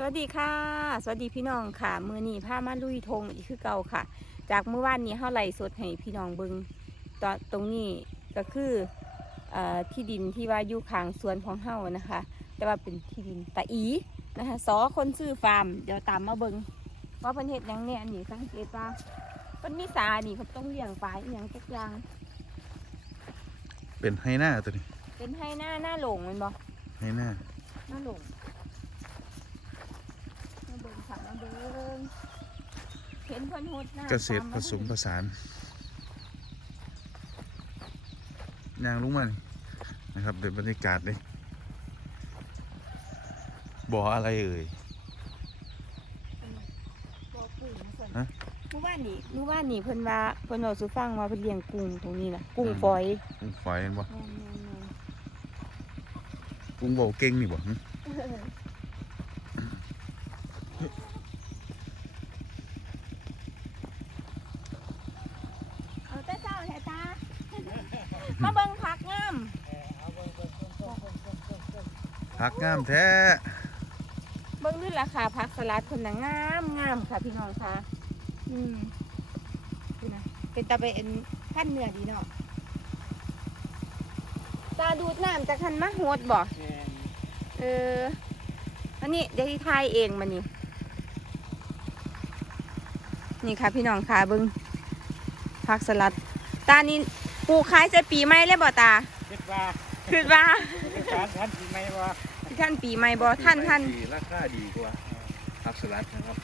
สวัสดีค่ะ สวัสดีพี่น้องค่ะ มือนี้ผ้ามาลุยธงอีกคือเก่าค่ะ จากเมื่อวานนี้เฮาไล่สดให้พี่น้องเบิงตอนตรงนี้ก็คือเอ่อที่ดินที่ว่าอยู่ข้างสวนของเฮานะคะ แต่ว่าเป็นที่ดินตาอีนะคะสอคนซื้อฟาร์มเดี๋ยวตามมาเบิงว่าเพิ่นเฮ็ดหยังเนี่ยนี่สังเกตว่าเพิ่นมีสานี่เพิ่นต้องเลี้ยงปลาอหยังสักอย่าง เป็นไฮหน้าตัวนี้เป็นให้หน้าหน้าหลงแมันบ่ไฮหน้า หน้าหลงมาเบิ่งค่ะมาเบิ่งเห็ นเพิ่นโหดน้ำเกษตรผสมผสานยางลุงมันนะครับเดี๋ยวบรรยากาศเลยบ่ออะไรเอ่ยบ่อกุ้งนะเพิ่นฮะเมื่อวานนี้เมื่อวานนี้เพิ่นว่าเพิ่นเอาสู่ฟังว่าเพิ่นเลี้ยงกุ้งตรงนี้น่ะกุ้งฝอยกุ้งไฟเห็นบ่แม่นกุ้งเบาเก่งนี่บ่หึ ๆเอาแต่เช้าแท้ตา มาเบิ่งผักงาม ผักงามแท้เบิ่งดูราคาผักสลัดเพิ่นน่ะงามงามค่ะพี่น้องค่ะ อืมดูนะเป็นตาเป็นขั้นเนื้อดีเนาะตาดูดน้ำจากคันมะโหดบ่เออ อันนี้เดี๋ยวที่ทายเองมานี่ นี่ค่ะพี่น้องค่ะเบิ่งผักสลัด ตานี่ปลูกขายจะปีใหม่เลยบ่ตาคิดว่าคือว่าเป็นการทันทีไหมว่า ท่านปีใหม่บ่ท่านท่านราคาดีกว่าผักสลัดนะครับ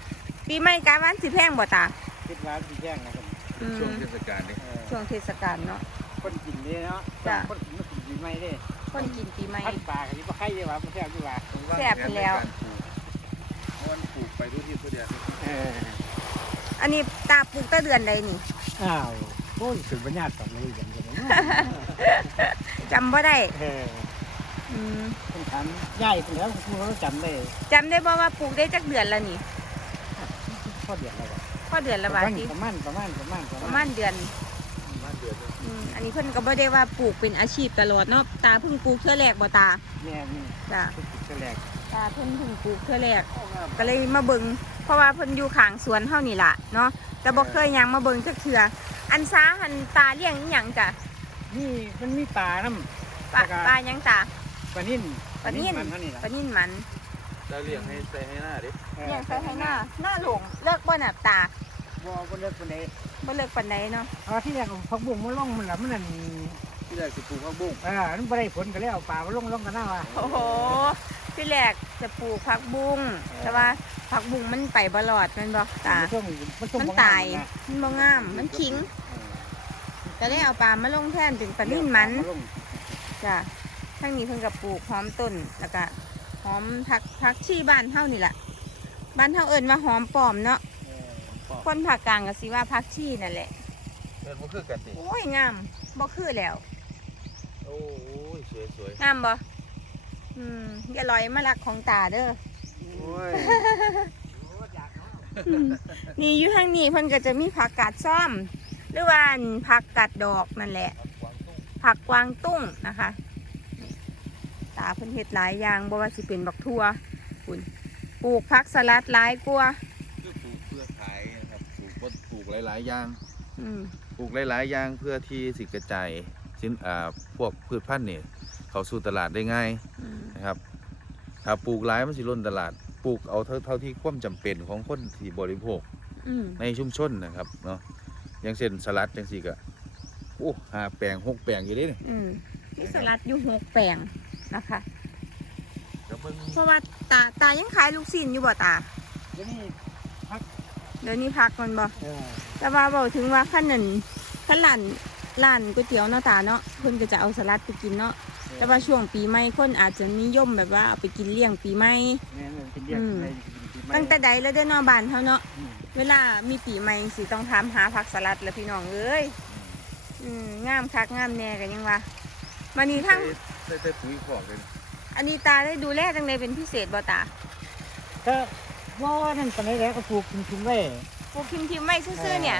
ปีใหม่กาวันสิแพงบ่ตาคิดว่าสีแจ้งนะครับอืมช่วงเทศกาลนี่เออช่วงเทศกาลเนาะ คนกินเนี่ยเนาะจ้ะ คนกินไม่กินปีใหม่เด้คนกินปีใหม่ พันปลากันที่ว่าใครจะว่าไม่แซ่บดีว่าแซ่บไปแล้ว เพราะมันปลูกไปทุกที่ทุกเดือนเอออันนี้ตาปลูกแต่เดือนใดนี่อ้าวโอ้ยถึงปัญญาสองเลยอย่างเดียวจำบ่ได้เออ อืมคนถามย่ายเป็นแล้วคุณเขาจำได้จำได้บ่ว่าปลูกได้จักเดือนแล้วนี่ข้อเดียดแล้วบ่พอเดือนละบาทสิประมาณประมาณประมาณประมาณเดือนบ้านเดือนอืมอันนี้เพิ่นก็บ่ได้ว่าปลูกเป็นอาชีพตลอดเนาะตาเพิ่งปลูกเทื่อแรกบ่ตาแม่นี่จ้ะคือติดแรกตาเพิ่นเพิ่งปลูกเทื่อแรกก็เลยมาเบิ่งเพราะว่าเพิ่นอยู่ข้างสวนเฮานี่ล่ะเนาะแต่บ่เคยยังมาเบิ่งจักเทื่ออันซาหันตาเลี้ยงอีหยังจ้ะนี่มันมีปลาน้ำปลาปลาหยังตา ปลานิ่นปลานิ่น มันเท่านี้ล่ะปลานิ่นมันจะเลี้ยงให้ใส่ให้หน้าดิออเลี้ยงใส่ให้หน้าหน้าหลงเลิกบ่น่ะตาบ่บ่เลิกคนใดบ่เลิกปานใดเนาะเอาที่แรกเอาผักบุ้งมาลงมันละมันนั่นที่แรกคือปลูกผักบุ้งเออมันบ่ได้ผลก็เลยเอาปลามาลงลงกันหน้าว่าโอ้โหที่แรกจะปลูกผักบุ้งแต่ว่าผักบุ้งมันไปบ่รอดแมันบ่ตาช่วงมันช่วงมันบ่งตายนะมันบ่งามมันคิงก็เลยเอาปลามาลงแทนเป็นปลานิ่นมันเอาาลงจ้ะ ทั้งนี้เพิ่นก็ปลูกหอมต้นแล้วก็หอมผักผักชีบ้านเฮานี่แหละบ้านเฮาเอิ้นว่าหอมปลอมเนาะเออคนภาคกลางก็สิว่าผักชีนั่นแหละเดินมาคือกันสิโอ้ยงามบ่คือแล้วโอ้ยสวยสวยงามบ่อืมอย่าลอยมาลักของตาเด้อโอ้ยอืมนี่อยู่ทางนี้เพิ่นก็จะมีผักกาดซ่อม หรือว่าอันผักกาดดอกนั่นแหละผักกวางตุ้งนะคะนี่ ตาเพิ่นเฮ็ดหลายอย่างบ่ว่าสิเป็นบักทั่วคุณปลูกผักสลัดหลายกว่าคือปลูกเพื่อขายนะครับปลูกต้นปลูกหลาย ๆ อย่างอืมปลูกหลาย ๆ อย่างเพื่อที่สิกระจายสินอ่าพวกพืชพันธุ์นี่เข้าสู่ตลาดได้ง่ายอืมนะครับถ้าปลูกหลายมันสิล้นตลาดปลูกเอาเท่าเท่าที่ความจำเป็นของคนที่บริโภค อืมในชุมชนนะครับเนาะอย่างเช่นสลัดจังสี่ก็โอ้หาแปลงหกแปลงอยู่เด้นี่อืมมีสลัดอยู่หกแปลง นะคะเดี๋ยวเบิ่งเพราะว่าตาตายังขายลูกชิ้นอยู่บ่ตา เดี๋ยวนี้เดี๋ยวนี้พักมันบ่ เออแต่ว่าบอกถึงว่าขั้นนั้นขั้นร้านร้านก๋วยเตี๋ยวเนาะตาเนาะเพิ่นก็จะเอาสลัดไปกินเนาะ แต่ว่าช่วงปีใหม่คนอาจจะนิยมแบบว่าเอาไปกินเลี้ยงปีใหม่ แม่นเป็นเรียกอืมในปีใหม่ตั้งแต่ใดแล้วเด้อเนาะบ้านเฮาเนาะ อืมเวลามีปีใหม่สิต้องถามหาผักสลัดแล้วพี่น้องเอ้ยอืมงามคักงามแน่กันยังว่ามานี่ทั้ง ใส่ใส่ปุ๋ยของเลยอันนี้ตาได้ดูแลจังไดเป็นพิเศษบ่ตาก็ว่านั่นปานใดแล้วก็ปลูกกินๆไว้ปลูกทิมๆไว้ซื่อๆเนี่ย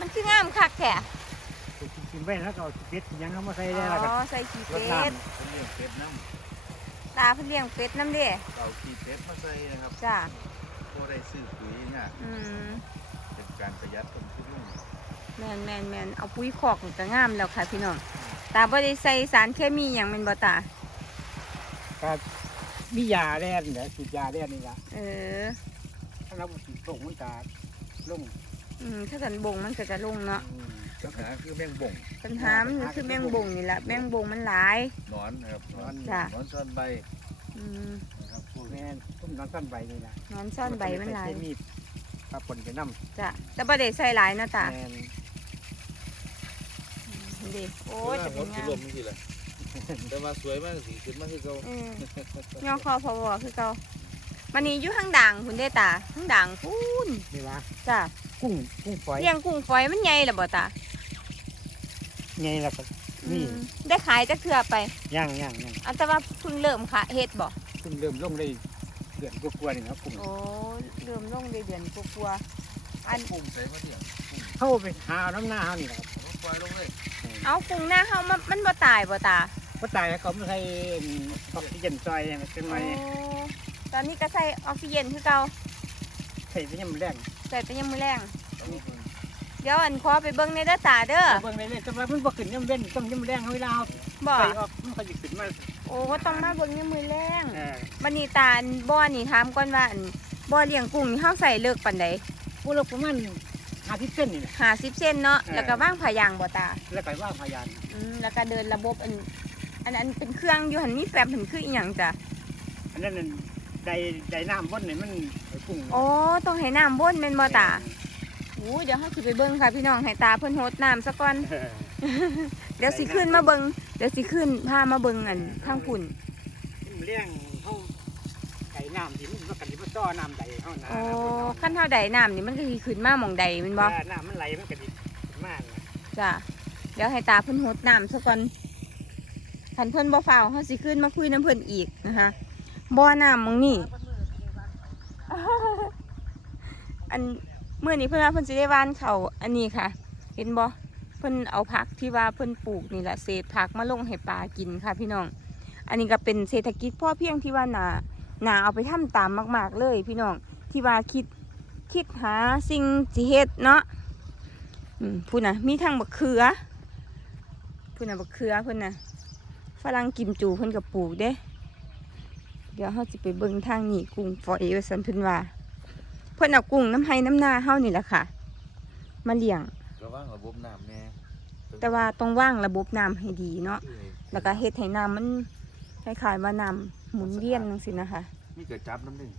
มันคืองามคักแท้ปลูกกินๆไว้แล้วก็เอาเป็ดหยังเอามาใส่อ๋ได้แล้วก็อใส่ขี้รดเป็น้ดผมเลี้ยงเป็ดน้ำตาเพิ่นเลี้ยงเป็ดน้ำเด้เอาขี้เป็ดมาใส่นะครับจ้าก็ได้ซื้อปุ๋ยเนี่ยอืมเป็นการประหยัดต้นทุนลงแม่นแม่นแม่นเอาปุ๋ยคอกนี่ก็งามแล้วค่ะพี่น้อง ตาบ่ได้ใส่สารเคมีหยังแม่นบ่ตา ก็มียาแร่นเนี่ยฉีดยาแร่นนี่ละเออ ถ้าเราฉีดส่งมันจะลงอืมถ้ากันบ่งมันก็จะลงเนาะอืมปัญหาคือแมงบ่งปัญหามันคือแมงบ่งนี่แหละแมงบ่งมันหลาย หนอนนะครับหนอนจ้ะ หนอนซ่อนใบอืมนะครับพวกแม่นต้มน้ำต้นใบนี่ละนอนซ่อนใบมันหลายเคมีปลาปนไปน้ำจ้ะแต่บ่ได้ใส่หลายเนาะตาแม่น เด็โอ้ยจะหมเป็ดนคืงาอลมมนี่แหละแต่ว่าสวยมากสีขึ้นมาคือเก่าเออย่อคอพอวคือเก่ามันนี่อยู่ข้างด่างคุณเด้ตาข้างด่างพูนนี่ละจ้ะกุ้งกุ้งฝอยเลี้ยงกุ้งฝอยมันใหญ่ล่ะบ่ตาไงล่ะครับนี่อืมได้ขายจักเทื่อไปย่างย่างย่างอันแต่ว่าเพิ่งเริ่มค่ะเฮ็ดบ่เพิ่งเริ่มลงได้เดือนกว่าๆนี่ครับกุ้งโอ้เริ่มลงได้เดือนกว่าๆอันปุ่มใส่มาเนี่ยเข้าไปหาน้ำหน้าเขานี่นะครับเอาปล่อยลงเลย เอากุ้งหน้าเฮามันมันบ่ตายบ่ตาก็ตายแล้วเขาไม่ใช่ออกซิเจนซอยเป็นไงโอ้ตอนนี้ก็ใส่ออกซิเจนคือเก่าใส่ไปยังมันแรงใส่ไปยังมื้อแรงเอาลงเลยเดี๋ยวอันขอไปเบิ่งในเด้อตาเด้อเบิ่งเลยเลยแต่ว่ามันบ่ขึ้นยังเว้นต้องยังมันแรงเวลาเอาบ่ใส่ออกมันก็จะขึ้นมาโอ้ก็ต้องมาเบิ่งในมื้อแรงเออบันนี้ตาอันบ่อนี่ถามก่อนว่าอันบ่อเลี้ยงกุ้งนี่เฮาใส่เลิกปานใด พวกเราประมาณ หาที่เส้นนี่แหละ50เซนเนาะ เออ แล้วก็วางผายางบ่ตา แล้วก็ว่างพยานอืม แล้วก็เดินระบบอัน อันอันเป็นเครื่องอยู่หั่นมีแฟ้มเห็นคืออีหยังจ้ะ อันนั้นน่ะไดไดน้ำบนนี่มันไอ้กุ้งโอ้ต้องให้น้ำวนแม่นบ่ตาโอ้เดี๋ยวเฮาสิไปเบิ่งค่ะพี่น้องให้ตาเพิ่นโฮดน้ำซะก่อน เออ เดี๋ยวสิขึ้นมาเบิ่งเดี๋ยวสิขึ้นพามาเบิ่งอันทางปุ่นมันเลี้ยงเขาไก่น้ำที่มันมากันที่มัน ต้อน้ำใดเขานะโอ้คันเฮาใดน้ำนี่มันก็สิขึ้นมาหม่องใดแม่นบ่เออน้ำมันไหลมันก็ดิมากนะจ้ะเดี๋ยวให้ตาเพิ่นโฮดน้ำซะก่อนคันเพิ่นบ่ฟ้าวเฮาสิขึ้นมาคุยน้ำเพิ่นอีกนะคะบ่อน้ำหมองนี่ อันเมื่อนี้เพิ่นว่าเพิ่นสิได้หว่านเขาวอันนี้ค่ะ เห็นบ่เพิ่นเอาผักที่ว่าเพิ่นปลูกนี่แหละเศษผักมาลงให้ปลากินค่ะพี่น้อง อันนี้ก็เป็นเศรษฐกิจพ่อเพียงที่ว่านา นาเอาไปทำตามมาก ๆ เลย พี่น้องที่ว่าคิดคิดหาสิ่งสิเฮ็ดเนาะอืมพูดนะมีทางบักเขือพูดนะบักเขือเพิ่นนะฝรั่งกิมจูเพิ่นก็ปลูกเด้ เดี๋ยวเฮาสิไปเบิ่งทางนี้กุ้งฝอยว่าซั่นเพิ่นว่าเพิ่นเอากุ้งน้ำไห้น้ำนาเฮานี่แหละค่ะ มาเลี้ยงระว่างระบบน้ำแน่แต่ว่าต้องว่างระบบน้ำให้ดีเนาะคือแล้วก็เฮ็ดให้น้ำมันคล้ายๆว่าน้ำหมุนเวียนจังซี่นะคะ มีกระจับน้ำหนึ่ง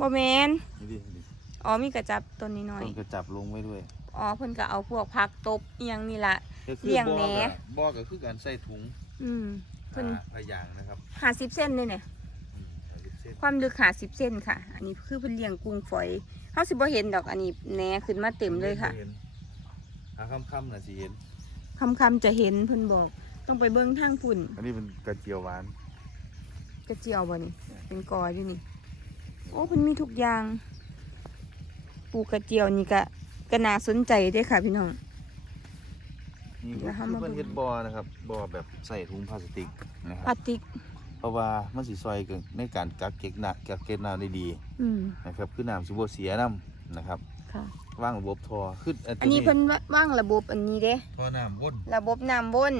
บ่แม่นนี่ดินี่ดิอ๋อมีกระจับต้นน้อยต้นกระจับลงไว้ด้วยๆอ๋อเพิ่นก็เอาพวกผักตบอีหยังนี่ล่ะก็คือเลี้ยงบ่อแหน่ก็บ่อก็คือการใส่ถุงอืมเพิ่นหาพยางนะครับ50เซนเลยเนี่ย อืมเอาสิบเส้นความลึก50เซนค่ะ อันนี้คือเพิ่นเลี้ยงกุ้งฝอยเฮาสิบ่เห็นดอกอันนี้แหนขึ้นมาเต็มเลยค่ะห็นหาค่ำๆน่ะสิเห็นคำๆจะเห็นเพิ่นบอก ต้องไปเบิ่งทางพุ่น อันนี้เป็นกระเจียวหวาน กระเจียวบ่นี่เป็นกออยู่นี่ โอ้เพิ่นมีทุกอย่าง ปลูกกระเจียวนี่ก็ก็น่าสนใจเด้อค่ะพี่น้อง นี่เดี๋ยวคืเราอมาเพิ่นดูเฮ็ดบ่อนะครับบ่อแบบใส่ถุงพลาสติกนะคพลารับสติก เพราะว่ามันสิซอยกันในการกักเก็บน้ำกักเก็บน้ำได้ดีอืมนะครับ คือน้ำสิบ่เสียน้ำนะครับค่ะว่างระบบท่อคืออันอันนี้เพิ่นว่างระบบอันนี้เด้ ท่อน้ำวนระบบน้ำวน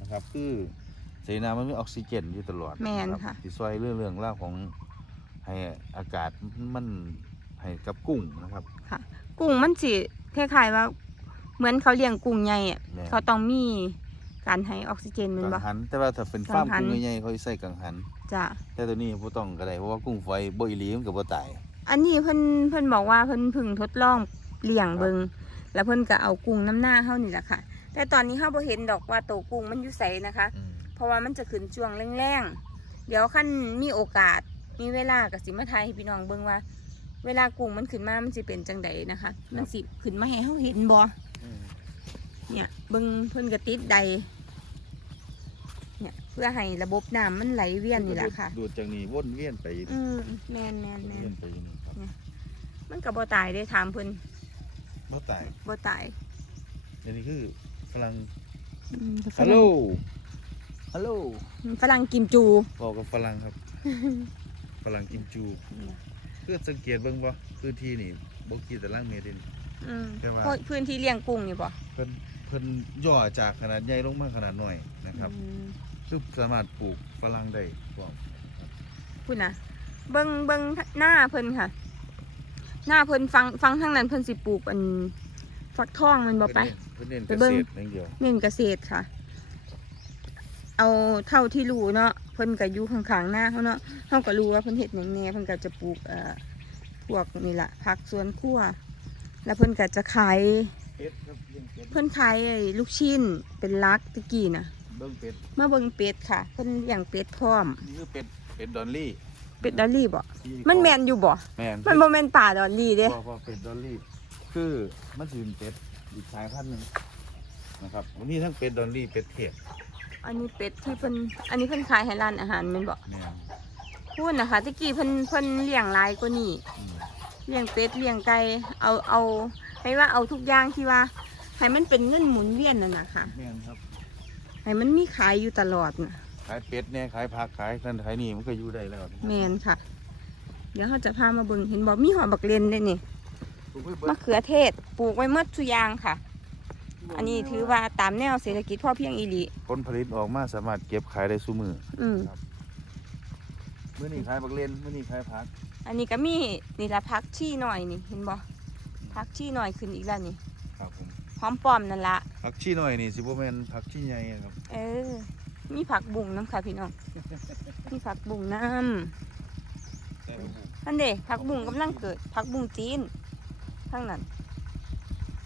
นะครับ คือใส่น้ำมันมีออกซิเจนอยู่ตลอดแม่นรับค่ะสิซอยเรื่องเรื่องเล่าวของให้อากาศมันให้กับกุ้งนะครับกุ้งมันสิคล้ายๆว่า เหมือนเขาเลี้ยงกุ้งใหญ่อะแม่นเขาต้องมีการให้ออกซิเจนแมันกับ่ งหัน แต่ว่าถ้าเป็นฟาร์มกังหัน กุ้งใหญ่ๆเขาสิใส่กังหัน จ้ะแต่ตัวนี้บ่ต้องก็ได้เพราะว่ากุ้งฝอยบ่อีหลีมันก็บ่ตาย อันนี้เพิ่นเพิ่นบอกว่าเพิ่นเพึ่งทดลองเลี้ยงเบิงแล้วเพิ่นก็เอากุ้งน้ำหน้าเฮานี่แหละค่ะ แต่ตอนนี้เฮาบ่เห็นดอกว่าโตวกุ้งมันอยู่ไสนะคะอืม เพราะว่ามันจะขึ้นช่วงแรงๆ เดี๋ยวขั้นมีโอกาสมีเวลากับสิมาไทยให้พี่น้องเบิ่งว่า เวลากุ้งมันขึ้นมา มันสิเป็นจังใดนะคะ มันสิขึ้นมาให้เฮาเห็นบ่อืมเนี่ยเบิ่งเพิ่นก็ติดใด เนี่ย เพื่อให้ระบบน้ำมันไหลเวียนนี่แหละค่ะ ดูดจากนี้วนเวียนไปวนอืมแม่นแม่นแม่นเวียนไปอยู่นี่ครับมันก็บ่ตายได้ถามเพิ่นบ่ตายบ่ตายอันนี้คือฝรั่งอืมฮัลโหล ฮัลโหลฝรั่งกิมจูบอกกับฝรั่งครับ ฝรั่งกิมจู เพื่อสังเกตเบิ่งบ่พื้นที่นี่บ่กี่ตารางเมตรเดะนี่อืมแต่ว่าโอ้ยพื้นที่เลี้ยงกุ้งนี่บ่เพิ่นเพิ่นย่อจากขนาดใหญ่ลงมาขนาดน้อยนะครับอืมคือสามารถปลูกฝรั่งได้พร้อมพูดนะเบิ่งเบิ่งหน้าเพิ่นค่ะ หน้าเพิ่นฟังฟังทางนั้นเพิ่นสิปลูกอันฟักทองมันบ่ไป เพิ่นเน้นไปเกเบิ่ษงตรอย่างเดียว เน้นเกษตรค่ะ เอาเท่าที่รู้เนาะเพิ่นก็อยู่ข้างๆหน้าเขาเนาะเฮาก็รู้ว่าเพิ่นเฮ็ดหยังแหน่เพิ่นก็จะปลูกเอ่อพวกนี่ล่ะผักสวนครัว แล้วเพิ่นก็จะขายเป็ดครับเลี้ยงเป็ดเพิ่นขายไอ้ลูกชิ้นเป็นหลักตะกี้น่ะเบิ่งเป็ดมาเบิ่งเป็ดค่ะเพิ่นเลี้ยงเป็ดพร้อม นี่คือเป็ดเป็ดดอลลี่เป็ดดอลลี่บ่ที่มันแม่นอยู่บ่แม่นมันบ่แม่นป่าดอลลี่เด้บ่บ่เป็ดดอลลี่ คือมันสิเป็นเป็ดอีกสายพันธุ์หนึงนะครับวันนี้ทั้งเป็ดดอลลี่เป็ดเทศ อันนี้เป็ดที่เพิ่นอันนี้เพิ่นขายให้ร้านอาหารแม่นบ่แม่นพูดนะคะตะกี้เพิ่นเพิ่นเลี้ยงหลายกว่านี้อืมเลี้ยงเป็ดเลี้ยงไก่เอาเอาให้ว่าเอาทุกอย่างที่ว่าให้มันเป็นเงินหมุนเวียนน่ะนะคะแม่นครับ ให้มันมีขายอยู่ตลอดน่ะ ขายเป็ดเนี่ยขายผักขายนั่นขายนี่มันก็อยู่ได้แล้วแม่นค่ะ เดี๋ยวเขาจะพามาเบิ่งเห็นบ่มีหอบักเลนได้นี่ ปลูกไว้เบิมะดเขือเทศปลูกไว้หมดทุกอย่างค่ะ อันนี้ถือว่าตามแนวเศรษฐกิจพ่อเพียงอีหลีผลผลิตออกมาสามารถเก็บขายได้ซุมืออืมมื้อนี้ขายบักเลนมื้อนี้ขายผักอันนี้ก็มีนี่ละพักชี่หน่อยนี่เห็นบ่พักชี่หน่อยขึ้นอีกแล้วนี่ครับผมหอมป้อมนั่นละผักชีหน่อยนี่สิบ่แม่นผักชีใหญ่ครับ เออ มีผักบุ้งน้ำค่ะพี่น้องมีผักบุ้งน้แต่บ่ฮู้ำนั่นเด้ผักบุ้งกำลังเกิดผักบุ้งจีนทั้งนั้น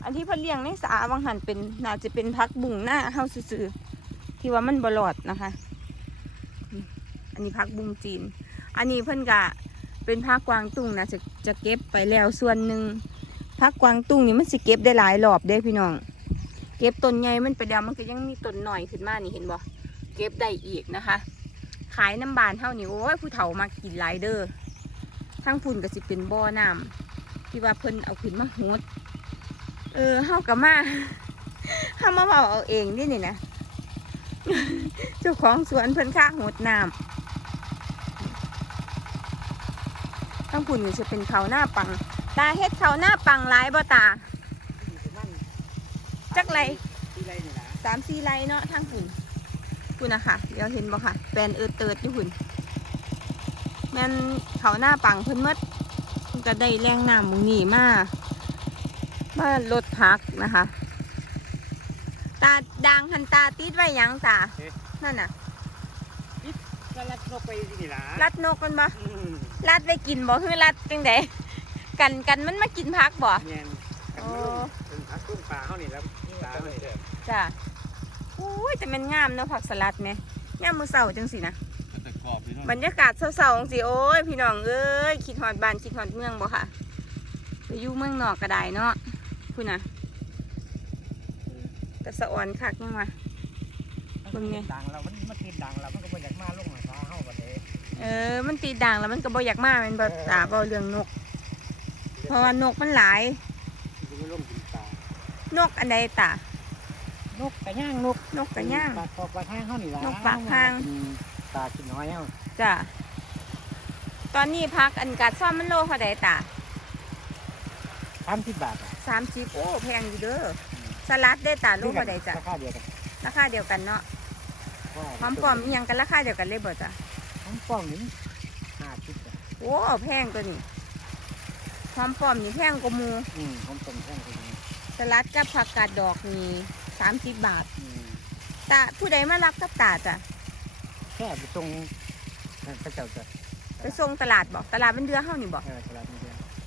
อันที่พิ่นเลี้ยงในสาวังหันเป็นน่าจะเป็นผักบุ้งหน้าเฮาซื่อๆที่ว่ามันบลอดนะคะ อันนี้ผักบุ้งจีน อันนี้เพิ่นกะเป็นผักกวางตุ้งนะจะจะเก็บไปแล้วส่วนหนึ่งผักกวางตุ้งนี่มันสิเก็บได้หลายรอบเด้พี่น้อง เก็บต้นใหญ่มันไปแล้วมันก็ยังมีต้นหน่อยขึ้นมานี่เห็นบ่เก็บได้อีกนะคะ ขายน้ำบานเท่านี้โอ้ยผู้เฒ่ามากินหลายเด้อทั้งพุ่นก็สิเป็นบ่อน้ำที่ว่าเพิ่นเอาขึ้นมาโหด เออเฮากับมาเฮามาเผาเอาเองนี่นี่นะเจ้าของสวนเพิ่นค่าโหดน้ำทั้งพุ่นนี่จะเป็นเขาหน้าปัง ตาเฮ็ดเขาหน้าปังหลายบ่ตา จักไรสามสี่ไรเนาะทางหุ่นคุณนะคะเดี๋ยวเห็นบ่ค่ะแปลนเอิดเติดอยู่หุ่นแม่นเขาหน้าปังเพิ่นหมดเพิ่นก็ได้แรงน้ำมุงนี่มา มาลดพักนะคะ ตาดังหันตาติดไว้หยังตานั่นน่ะก็รัดนกไปที่นี่ล่ะรัดนกมันบ่อืมรัดไว้กินบ่คือรัดจังไดกันกันมันมากินพักบ่ แม่นโอ้เป็นผักตุ้งปลาเฮานี่แล้วปลาเฮานี่จ้ะอุ้ยจะเป็นงามเนาะผักสลัดไหมงามมือเสาจังสินะแต่กรอบพี่น้องบรรยากาศเศร้าๆจังสิโอ้ยพี่น้องเอ้ยคิดฮอดบ้านคิดฮอดเมืองบ่ค่ะไปอยู่เมืองนอกก็ได้เนาะ พูดนะแต่สะอ่อนคักยังวะเบิ่งไงดังแล้วมันมันติดดังแล้วมันก็บ่อยากมาลงหาเฮาบัดนี้เออ มันตีด่างแล้วมันก็บ่อยากมาแมันบ่ตาบ่เรื่องนก เพราะว่านกมันหลาย มันก็ลงกินปลานกอันใดตา นกกระย่างนกนกกระย่าง ปลาปอกปลาข้างเฮานี่ล่ะนกปากข้างกินปลากินน้อยเฮาจ้ะ ตอนนี้พักอันกัดซ่อมมันโลเท่าใดตา 30บาทอะ สามสิบโอ้แพงอยู่เด้อสลัดได้ตาโลเท่าใดจ้ะราคาเดียวกันราคาเดียวกันเนาะหอมปลอมอิหยังกันราคาเดียวกันเลยบ่จ้ะหอมปลอมนี่50บาทโอ้แพงตัวนี้หอมปลอมนี่แพงกว่าหมูอืมหอมปลอมแพงกว่านี้สลัดกับผักกาดดอกนี่สามสิบบาทอืมตาผู้ใดมารับกับตาจ้ะแค่ไปตรงนั่นพระเจ้าจะไปส่งตลาดบอกตลาดเป็นเดือเฮานี่บอกเออตลาดนี้เดียว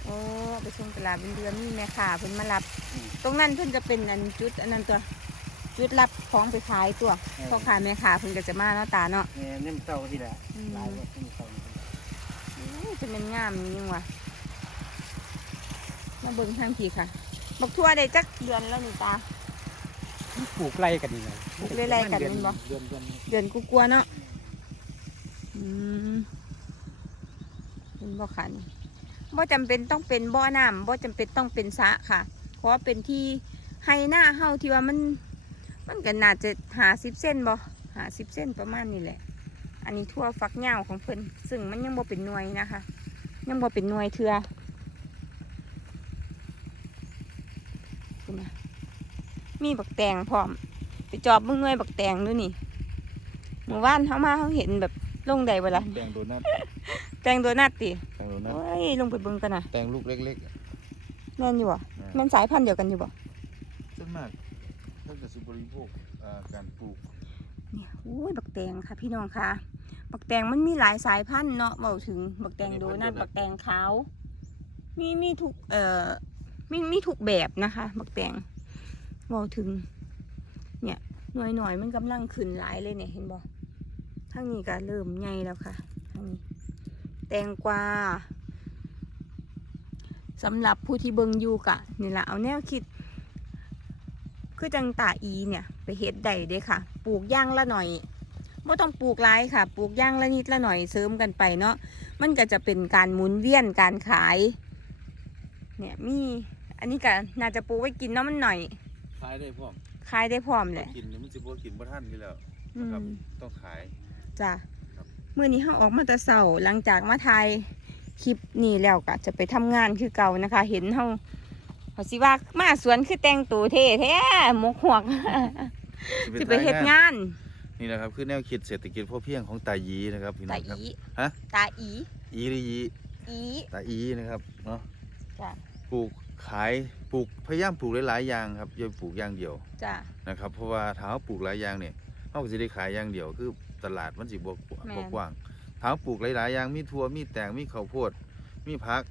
โอ้ไปส่งตลาดเป็นเดือมีแม่ค้าเพิ่นมารับอืมตรงนั้นเพิ่นจะเป็นอันจุดอันนั้นตัวจุดรับของไปขายตัวเออ พ่อค้าแม่ค้าเพิ่นก็จะมาเนาะตาเนาะเนี่ยเนี่ยมันเศร้าที่แหละอืม หลายว่าที่เศร้าอู้จะเป็นงามยิ่งว่ะมาเบิ่งทางพี่ค่ะบักทั่วได้จักเดือนแล้วนี่ตามันปลูกไร่กันนี่ไงปลูกไร่ๆกันเดือแม่นบ่ เดือนเดือนเดือนกูกลัวๆเนาะอืมเป็นบ่อขัน บ่จำเป็นต้องเป็นบ่อน้ำบ่จำเป็นต้องเป็นสระค่ะเพราะว่าเป็นที่ให้หน้าเฮาที่ว่ามัน มันก็น่าจะหาสิบเส้นบ่หาสิบเส้นประมาณนี้แหละ อันนี้ทั่วฟักเหงาของเพิ่นซึ่งมันยังบ่เป็นหน่วยนะคะ ยังบ่เป็นหน่วยเทือคุณนะมีบักแตงพร้อม ไปจอบเบิ่งหน่วยบักแตงดูนี่เมื่อวานเขามาเขาเห็นแบบลงใดเวลาแตงโดนัทแตงโดนัทติ แตงโดนัทโอ้ยลงไปเบิ่งกันนะแตงลูกเล็ก แม่นอยู่บ่ๆนะแม่นสายพันธุ์เดียวกันอยู่บ่ส่วนมากถ้าเกิดสิบริโภคอ่าการปลูกเนี่ยอุ้ยบักแตงค่ะพี่น้องค่ะ บักแตงมันมีหลายสายพันธุ์เนาะเบาถึงบักแตงโดนัทบักแตงขาว มีมีทุกเอ่อมีมีทุกแบบนะคะ บักแตงเบาถึง เนี่ยหน่อยหน่อยๆมันกำลังขึ้นหลายเลยเนี่ยเห็นบ่ทางนี้ก็เริ่มใหญ่แล้วค่ะทางนี้ แตงกวาสำหรับผู้ที่เบิงอยู่กะนี่ละเอาแนวคิด คือจังตาอีเนี่ยไปเฮ็ดได้เด้ค่ะ ปลูกย่างละหน่อยไม่ต้องปลูกหลายค่ะ ปลูกย่างละนิดละหน่อยเสริมกันไปเนาะมันก็จะเป็นการหมุนเวียนการขายเนี่ยมีอันนี้ก็น่าจะปลูกไว้กินเนาะมันหน่อยขายได้พร้อมขายได้พร้อมแหละกินนี่มันสิบ่กินบ่ทันอยู่แล้วอืครับมต้องขายจ้ะครับ เมื่อนี้เขาออกมาแต่เสาหลังจากมาถ่ายคลิปนี้แล้วก็จะไปทำงานคือเก่านะคะ เห็นเขาเขาสิว่ามาสวนคือแต่งตัวเท่แท้หมกหวกสิไปเฮ็ดงาน นี่นะครับคือแนวคิดเศรษฐกิจพอเพียงของตายีนะครับพี่น้ตาองครับอีฮะตาอีอีหรือยีอีตาอีนะครับเนาะจ้ะปลูกขายปลูกพยายามปลูกหลายๆอย่างครับอย่าปลูกอย่างเดียวจ้ะนะครับเพราะว่าถ้าเราปลูกหลายอย่างเนี่ยเราก็จะได้ขายอย่างเดียวคือ ตลาดมันสิบ่กว้างแม่นบ่กว้างถ้าเราปลูกหลายๆอย่างมีถั่วมีแตงมีข้าวโพด มีผัก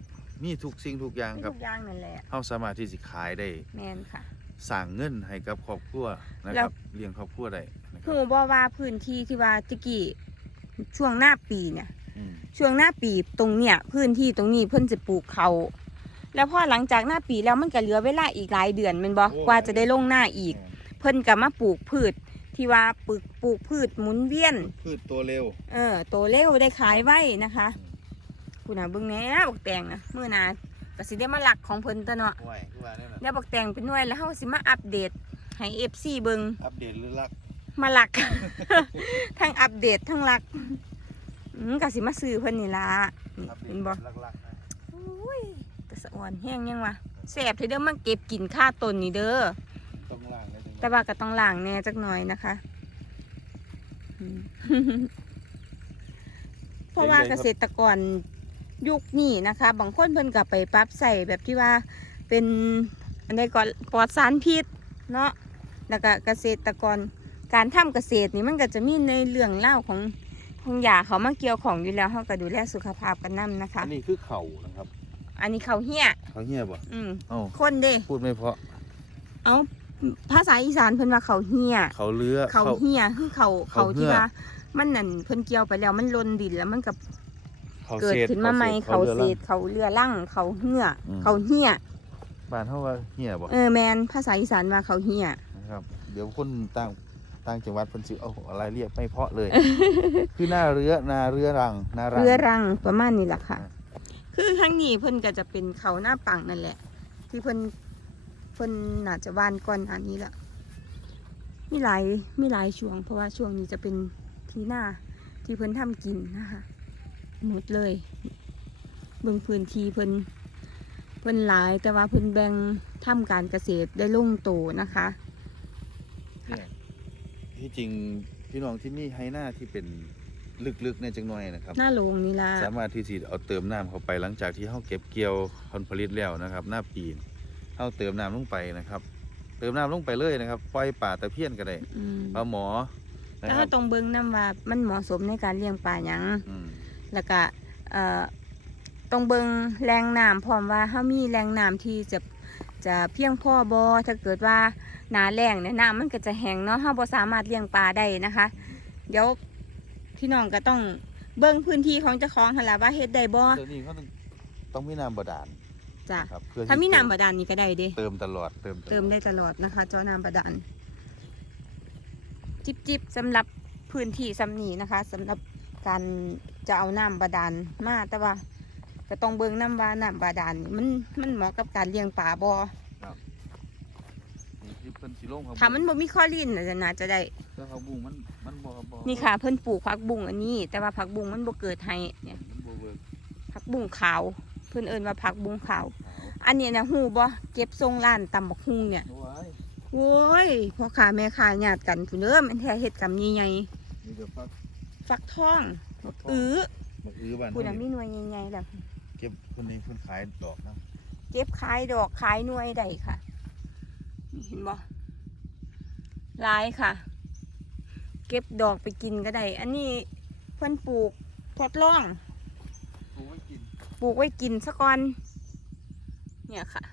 มีทุกสิ่งทุกอย่างมีครับทุกอย่างนั่นแหละเราสามารถที่สิขายได้แมนค่ะ สร้างเงินให้กับครอบครัวนะแล้ควรับเลี้ยงครอบครัวได้นะครัหูบบ่ว่าพื้นที่ที่ว่าตะกี้ช่วงหน้าปีเนี่ย อืมช่วงหน้าปีตรงเนี่ย พื้นที่ตรงนี้เพิ่นจะปลูกเขาวแล้วพอหลังจากหน้าปีแล้วมันก็เหลือเวลาอีกหลายเดือนแม่นบ่กว่าจะได้ลงหน้าอีก เพิ่นก็มาปลูกพืช ที่ว่าปลูกปลูกพืชหมุนเวียน พืชตัวเร็ว เออโตเร็วได้ขายไว้นะคะคุณน่ะเบิ่งแหน่บักแตงนะมื้อหน้าก็สิได้มาหลักของเพิ่นตะเนาะห่วยคือว่าแน่นอนแล้วบักแตงเป็นหน่วยแล้วเฮาสิมาอัปเดตให้ FC เบิ่งอัปเดตหรือลักมาหลัก ทั้งอัปเดตทั้งหลักอืมก็สิมาซื้อเพิ่นนี่ล่ะนี่อัปเดเห็ตนบ่ลักๆนะอุ้ยแตะสะอ่อนแห้งยังวะแสบเถอะเด้อมาเก็บกินค่าต้นนี่เด้อต้องล่างได้จัง แต่ว่าก็ต้องล้างแหน่จักหน่อยนะคะอืมเพราะว่าเกษตรกรยุคนี้นะคะ บางคนเพิ่นก็ไปปรับใส่แบบที่ว่าเป็นอันใดก่อนปลอดสารพิษเนาะแล้วก็เกษตรกรการทำเกษตรนี่มันก็จะมีในเรื่องเล่าวของของยาเขามาเกี่ยวของอยู่แล้วเขาก็ดูแลสุขภาพกันนํนะคะ อันนี้คือเข่านะครับ อันนี้เขาเหี้ยเขาเหี้ยบ่อืมเอ้าคนเด้พูดไม่เพราะ เอา ภาษาอีสานเพิ่นว่าเขาเหี้ย เขาเลื้อเขาเหี้ยคือเขาเขาเขาเหี้ที่ยว่ามันนั่นเพิ่นเกี่ยวไปแล้วมันลนดินแล้วมันกับเขาเกิดศษขึ้นมาใหม่เขาลื้อเศล่ษเขาเรือลั่งเขาเหี้ยอืมเขาเหี้ยบ้านเขาว่าเหี้ยบ่เออแมนภาษาอีสานว่าเขาเหี้ยนะครับ เดี๋ยวคนต่างต่างจังหวัดเพิ่นสิเอาอะไรเรียกไม่เพราะเลย คือหน้าเรือนาเรือรังนารังเรือรังประมาณนี้แหละค่ะอ่าคือข้างนี้เพิ่นก็จะเป็นเขาหน้าปังนั่นแหละ ที่เพิ่น เพิ่นน่าจะวานก่อนอันนี้ละมีหลายมีหลายช่วง เพราะว่าช่วงนี้จะเป็นที่หน้าที่เพิ่นทำกินนะคะหมดเลยเบิ่งพื้นที่เพิ่นเพิ่นหลายแต่ว่าเพิ่นแบ่งทำการเกษตรได้ลงโตนะคะเนี่ยที่จริงพี่น้องที่มีไฮหน้าที่เป็นลึกๆในจังหน่อยนะครับหน้าโรงนี่ละสามารถที่สิเอาเติมน้ำเข้าไปหลังจากที่เขาเก็บเกี่ยวผลผลิตแล้วนะครับ หน้าปีน เขาเติมน้ำลงไปนะครับ เติมน้ำลงไปเลยนะครับปล่อยป่าตะเพียนก็ได้อืมปลาหมอนะแต่ครัถ้าบตรงเบิ่งนํว่ามันเหมาะสมในการเลี้ยงปลาหยัง อืมแล้วก็เอ่อต้องเบิงแรงน้ำพร้อมว่าเขามีแรงน้ำที่จะจะเพียงพอบอถ้าเกิดว่าหนาแรงเนี่ยน้ำมันก็จะแห้งเนาะเขาบ่สามารถเลี้ยงปลาได้นะคะ เดี๋ยวพี่น้องก็ต้องเบิ่งพื้นที่ของเจ้าของหั่นล่ะว่าเฮ็ดได้บ่ เดี๋ยวนี้เขาต้องต้องมีน้ำบาดาล จ้ะครับเพื่อที่ถ้ามีน้ำบาดาลนี่ก็ได้เด้เติมตลอดเติมตลอเติมได้ตลอดนะคะเจ้าน้ำบาดาลจิบจิบสำหรับพื้นที่สำนีนะคะสำหรับการจะเอาน้ำบาดาลมาแต่ว่าก็ต้องเบิ่งน้ำว่าน้ำบาดาลนี่มันมันเหมาะกับการเลี้ยงปลาบ่นี่คือปพิ่นสิลงผักบุ้งถ้ามันบ่มีคอลินน่ะจะน่าจะได้แต่ผักบุ้งมันมันบ่บ่นี่ค่ะเพิ่นปลูกผักบุ้งอันนี้ แต่ว่าผักบุ้งมันบ่เกิดให้เนี่ยมันบ่เวิร์กผักบุ้งขาวเพิ่นเอิ้นว่าผักบุ้งขาวขาว อันนี้นะฮู้บ่เก็บทรงร้านตำบักฮุงเนี่ยโอ้ยโอ้ยพ่อค้าแม่ค้าญาติกันพุ่นเด้อมันแท้เฮ็ดกำใหญ่นี่ก็ฟักๆฟักทองบักอื้อบักอื้อบ้านพุ่นน่ะเฮามีนี่หน่วยใหญ่ๆแล้วเก็บคนนี้เพิ่นขายดอกนะเก็บขายดอกขายหน่วยได้ค่ะนี่เห็นบ่หลายค่ะ เก็บดอกไปกินก็ได้ อันนี้เพิ่นปลูกทดลองปลูกไว้กิน ปลูกไว้กินซะก่อน เนี่ยค่ะ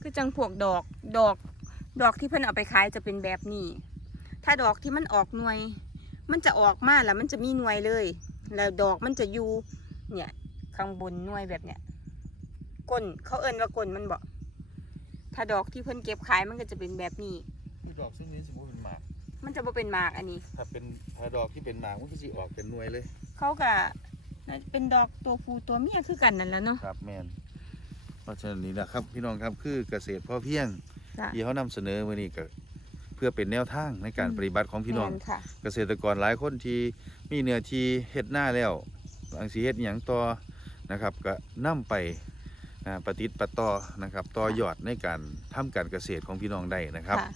คือจังพวกดอกดอก ดอกที่เพิ่นเอาไปขายจะเป็นแบบนี้ ถ้าดอกที่มันออกหน่วย มันจะออกมาแล้วมันจะมีหน่วยเลย แล้วดอกมันจะอยู่เนี่ยข้างบนหน่วยแบบเนี้ยก้นเขาเอิ้นว่าก้นมันบอกถ้าดอกที่เพิ่นเก็บขายมันก็จะเป็นแบบนี้ดอกซึ่งนี้สมมุติเป็นหมาก มันจะบ่เป็นหมากอันนี้ ถ้าเป็นถ้าดอกที่เป็นหมากมันก็สิออกเป็นหน่วยเลย เขาก็ น่าจะเป็นดอกตัวผู้ตัวเมียคือกันนั่นแหละเนาะ ครับแม่นเพราะฉะนั้นนี่นะครับพี่น้องครับคือเกษตรพอเพียงจ้ะ ที่เขานำเสนอมื้อนี้ก็เพื่อเป็นแนวทางในการอืมปฏิบัติของพี่น้อง แม่ค่ะ เกษตรกรหลายคนที่มีเนื้อที่เฮ็ดหน้าแล้วบางสิเฮ็ดหยังต่อนะครับ ก็นำไปอ่าปฏิดประต่อนะครับต่อยอดในการทำการเกษตรของพี่น้องได้นะครับ ค่ะ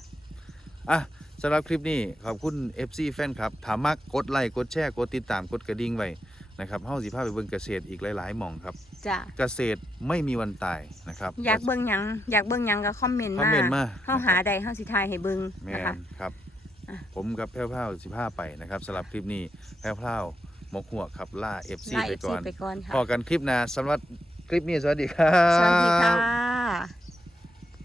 อะสำหรับคลิปนี้ขอบคุณ FC แฟนครับ ถามมักกดไลค์กดแชร์ กดติดตามกดกระดิ่งไว้ นะครับเฮาสิพาไปเบิ่งเกษตรอีกหลายๆหม่องครับ จ้ะเกษตรไม่มีวันตายนะครับ อยากเบิ่งหยังอยากเบิ่งหยังก็คอมเมนต์คอมมาเมนต์มาเฮาหาได้เฮาสิทายให้เบิ่งแม่นะคะ นครับ อะ ผมกับแพ้วพราวสิพาไปนะครับสำหรับคลิปนี้แพ้วพราวหมกหัวกครับล่า FC ไล่ไปเอฟก่ซีอนไปก่อนค่ะพอกันคลิปหน้าสำหรับคลิปนี้สวัสดีครับ สวัสดีค่ะ